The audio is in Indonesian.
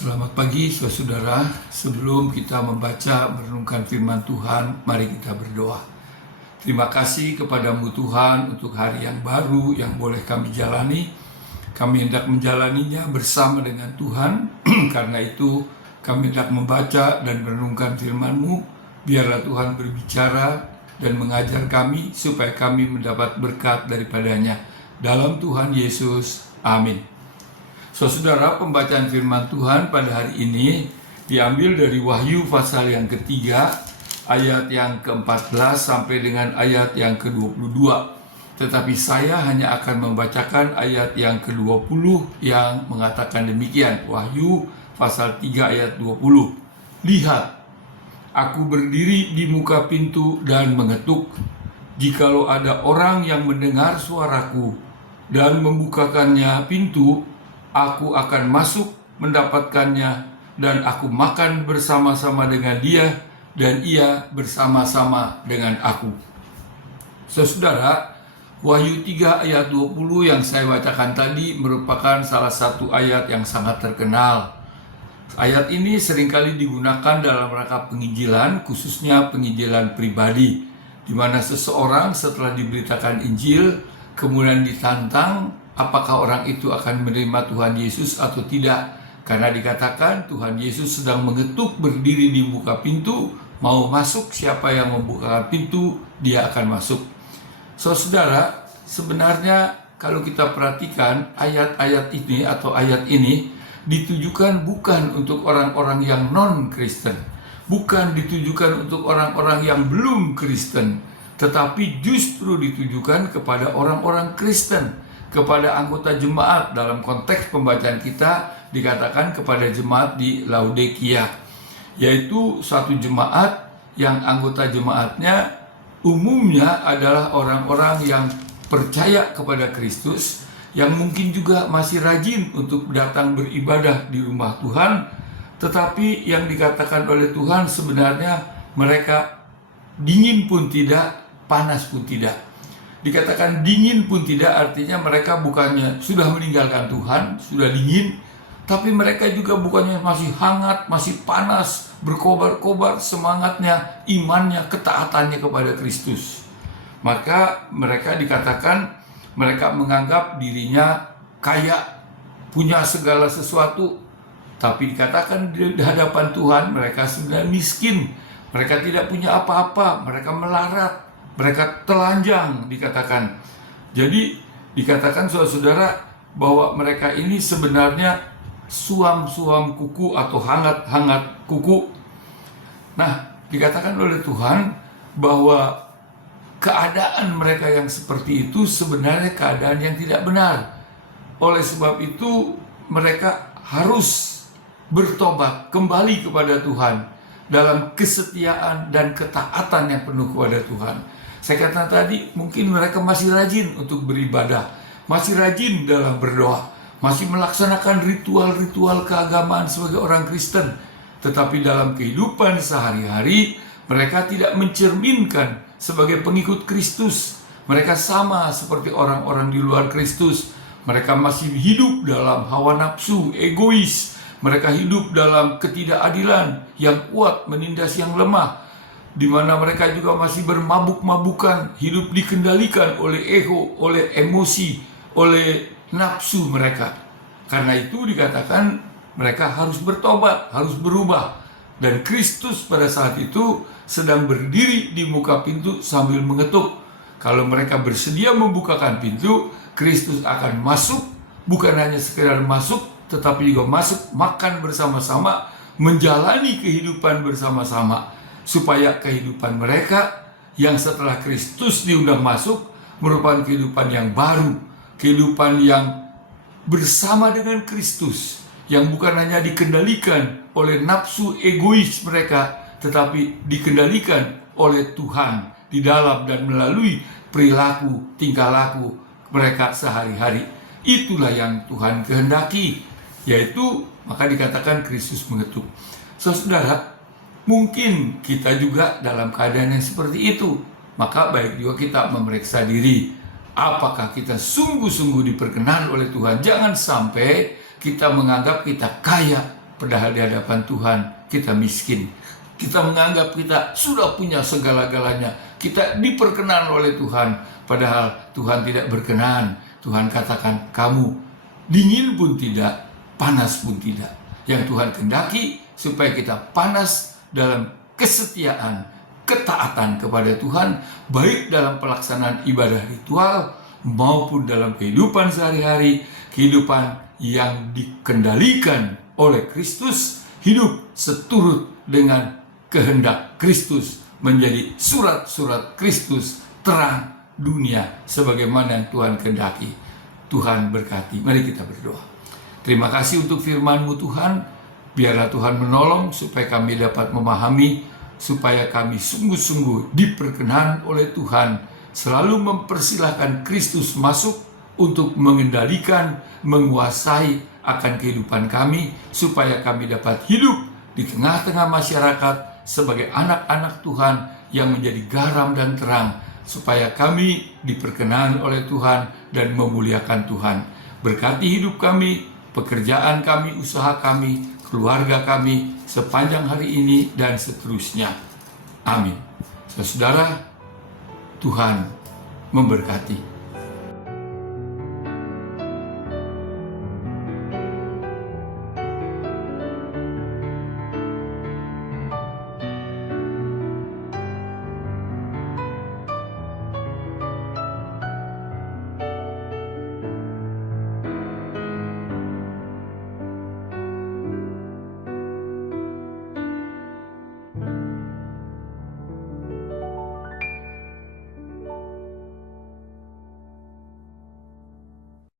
Selamat pagi saudara. Sebelum kita membaca merenungkan firman Tuhan, mari kita berdoa. Terima kasih kepadamu Tuhan untuk hari yang baru yang boleh kami jalani. Kami hendak menjalaninya bersama dengan Tuhan. Karena itu kami hendak membaca dan merenungkan firman-Mu. Biarlah Tuhan berbicara dan mengajar kami supaya kami mendapat berkat daripadanya. Dalam Tuhan Yesus, amin. Saudara, pembacaan firman Tuhan pada hari ini diambil dari Wahyu pasal yang ketiga, ayat yang ke-14 sampai dengan ayat yang ke-22. Tetapi saya hanya akan membacakan ayat yang ke-20 yang mengatakan demikian. Wahyu pasal 3 ayat 20. Lihat, aku berdiri di muka pintu dan mengetuk. Jikalau ada orang yang mendengar suaraku dan membukakannya pintu, aku akan masuk mendapatkannya dan aku makan bersama-sama dengan dia dan ia bersama-sama dengan aku. Saudara, Wahyu 3 ayat 20 yang saya bacakan tadi merupakan salah satu ayat yang sangat terkenal. Ayat ini seringkali digunakan dalam rangka penginjilan, khususnya penginjilan pribadi, di mana seseorang setelah diberitakan Injil kemudian ditantang apakah orang itu akan menerima Tuhan Yesus atau tidak. Karena dikatakan Tuhan Yesus sedang mengetuk berdiri di muka pintu, mau masuk siapa yang membukakan pintu, dia akan masuk. Saudara, sebenarnya kalau kita perhatikan ayat-ayat ini atau ayat ini ditujukan bukan untuk orang-orang yang non-Kristen, bukan ditujukan untuk orang-orang yang belum Kristen, tetapi justru ditujukan kepada orang-orang Kristen, kepada anggota jemaat. Dalam konteks pembacaan kita dikatakan kepada jemaat di Laodikia, yaitu satu jemaat yang anggota jemaatnya umumnya adalah orang-orang yang percaya kepada Kristus, yang mungkin juga masih rajin untuk datang beribadah di rumah Tuhan, tetapi yang dikatakan oleh Tuhan sebenarnya mereka dingin pun tidak, panas pun tidak. Dikatakan dingin pun tidak, artinya mereka bukannya sudah meninggalkan Tuhan, sudah dingin, tapi mereka juga bukannya masih hangat, masih panas, berkobar-kobar semangatnya, imannya, ketaatannya kepada Kristus. Maka mereka dikatakan mereka menganggap dirinya kaya, punya segala sesuatu, tapi dikatakan di hadapan Tuhan mereka sebenarnya miskin, mereka tidak punya apa-apa, mereka melarat, mereka telanjang dikatakan. Jadi dikatakan saudara-saudara bahwa mereka ini sebenarnya suam-suam kuku atau hangat-hangat kuku. Nah, dikatakan oleh Tuhan bahwa keadaan mereka yang seperti itu sebenarnya keadaan yang tidak benar. Oleh sebab itu mereka harus bertobat kembali kepada Tuhan dalam kesetiaan dan ketaatan yang penuh kepada Tuhan. Saya katakan tadi, mungkin mereka masih rajin untuk beribadah, masih rajin dalam berdoa, masih melaksanakan ritual-ritual keagamaan sebagai orang Kristen. Tetapi dalam kehidupan sehari-hari, mereka tidak mencerminkan sebagai pengikut Kristus. Mereka sama seperti orang-orang di luar Kristus. Mereka masih hidup dalam hawa nafsu, egois. Mereka hidup dalam ketidakadilan yang kuat menindas yang lemah, di mana mereka juga masih bermabuk-mabukan, hidup dikendalikan oleh ego, oleh emosi, oleh nafsu mereka. Karena itu dikatakan mereka harus bertobat, harus berubah. Dan Kristus pada saat itu sedang berdiri di muka pintu sambil mengetuk. Kalau mereka bersedia membukakan pintu, Kristus akan masuk, bukan hanya sekedar masuk, tetapi juga masuk, makan bersama-sama, menjalani kehidupan bersama-sama, supaya kehidupan mereka yang setelah Kristus diundang masuk merupakan kehidupan yang baru, kehidupan yang bersama dengan Kristus, yang bukan hanya dikendalikan oleh nafsu egois mereka, tetapi dikendalikan oleh Tuhan di dalam dan melalui perilaku, tingkah laku mereka sehari-hari. Itulah yang Tuhan kehendaki, yaitu maka dikatakan Kristus mengetuk. Saudara, mungkin kita juga dalam keadaan yang seperti itu. Maka baik juga kita memeriksa diri. Apakah kita sungguh-sungguh diperkenan oleh Tuhan? Jangan sampai kita menganggap kita kaya, padahal di hadapan Tuhan kita miskin. Kita menganggap kita sudah punya segala-galanya. Kita diperkenan oleh Tuhan, padahal Tuhan tidak berkenan. Tuhan katakan, kamu dingin pun tidak, panas pun tidak. Yang Tuhan kehendaki supaya kita panas dalam kesetiaan, ketaatan kepada Tuhan, baik dalam pelaksanaan ibadah ritual maupun dalam kehidupan sehari-hari, kehidupan yang dikendalikan oleh Kristus, hidup seturut dengan kehendak Kristus, menjadi surat-surat Kristus, terang dunia sebagaimana yang Tuhan kehendaki. Tuhan berkati. Mari kita berdoa. Terima kasih untuk firman-Mu Tuhan. Biarlah Tuhan menolong supaya kami dapat memahami, supaya kami sungguh-sungguh diperkenan oleh Tuhan, selalu mempersilahkan Kristus masuk untuk mengendalikan, menguasai akan kehidupan kami, supaya kami dapat hidup di tengah-tengah masyarakat sebagai anak-anak Tuhan yang menjadi garam dan terang, supaya kami diperkenan oleh Tuhan dan memuliakan Tuhan. Berkati hidup kami, pekerjaan kami, usaha kami, keluarga kami sepanjang hari ini dan seterusnya. Amin. Saudara, Tuhan memberkati.